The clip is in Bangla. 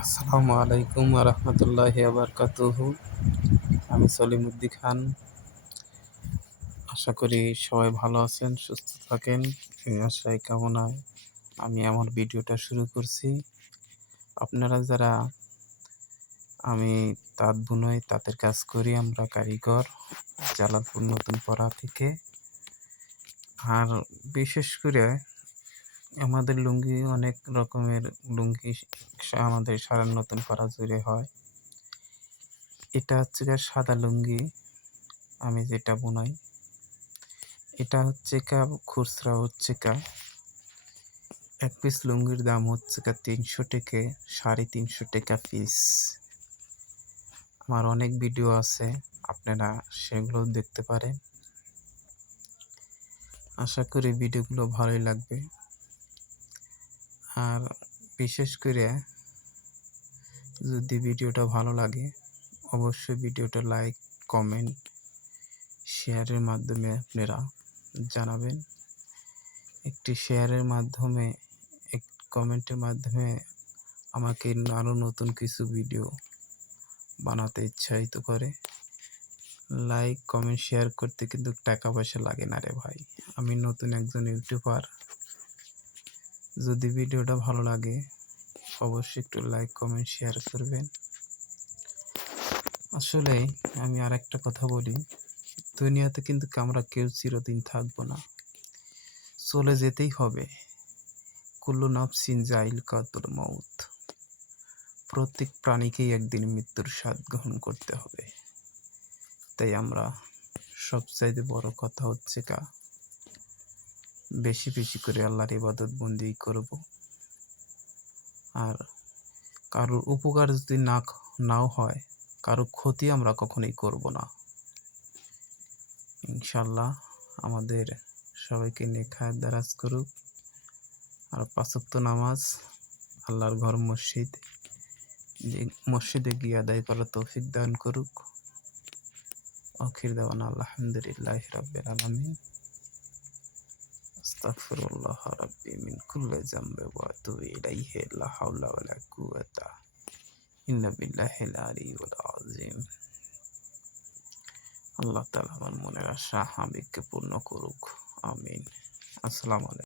আসসালামু আলাইকুম রহমতুল্লাহি আবরকাতুহু। আমি সলিমুদ্দি খান। আশা করি সবাই ভালো আছেন, সুস্থ থাকেন। এই আশায় কামনায় আমি আমার ভিডিওটা শুরু করছি। আপনারা যারা আমি তাঁত বুনই, তাঁতের কাজ করি, আমরা কারিগর জালালপুর নতুন পাড়া থেকে। আর বিশেষ করে আমাদের লুঙ্গি, অনেক রকমের লুঙ্গি আমাদের সারা নতুন পাড়া জুড়ে হয়। এটা হচ্ছে গিয়ে সাদা লুঙ্গি আমি যেটা বুনাই। এটা হচ্ছে খুচরা হচ্ছে এক পিস লুঙ্গির দাম হচ্ছে 300 থেকে 350 টাকা পিস। আমার অনেক ভিডিও আছে, আপনারা সেগুলো দেখতে পারেন। আশা করি ভিডিওগুলো ভালোই লাগবে। আর বিশেষ করে যদি ভিডিওটা ভালো লাগে, অবশ্যই ভিডিওটা লাইক, কমেন্ট, শেয়ারের মাধ্যমে আপনারা জানাবেন। একটি শেয়ারের মাধ্যমে, এক কমেন্টের মাধ্যমে আমাকে আরও নতুন কিছু ভিডিও বানাতে উৎসাহিত করে। লাইক, কমেন্ট, শেয়ার করতে কিন্তু টাকা পয়সা লাগে না রে ভাই। আমি নতুন একজন ইউটিউবার। যদি ভিডিওটা ভালো লাগে অবশ্যই একটু লাইক, কমেন্ট, শেয়ার করবেন। আসলে আমি আর একটা কথা বলি, দুনিয়াতে কিন্তু আমরা কেউ চিরদিন থাকবো না, চলে যেতেই হবে। কুল্লু নাফসিন যায়িকাতুল মাউত। প্রত্যেক প্রাণীকেই একদিন মৃত্যুর স্বাদ গ্রহণ করতে হবে। তাই আমরা সবচাইতে বড় কথা হচ্ছে বেশি বেশি করে আল্লাহর ইবাদত বন্দেগী করব। আর কারোর উপকার যদি নাও হয়, কারো ক্ষতি আমরা কখনোই করব না। ইনশাল্লাহ আমাদের সবাইকে নেক হায়াত দারাজ করুক। আর 5 ওয়াক্ত নামাজ আল্লাহর ঘর মসজিদে গিয়ে আদায় করার তৌফিক দান করুক। আখির দাওয়ানা আলহামদুলিল্লাহি রাব্বিল আলামিন। আস্তাগফিরুল্লাহ রাব্বি মিন কুল্লি যামবি ওয়া আতুবু ইলাইহি। লা হাওলা ওয়া লা কুওয়াতা ইল্লা বিল্লাহিল আলিয়্যিল আযীম। আল্লাহ তাআলা আমার মনের আশা আবেগকে পূর্ণ করুক। আমিন। আসসালামু আলাইকুম।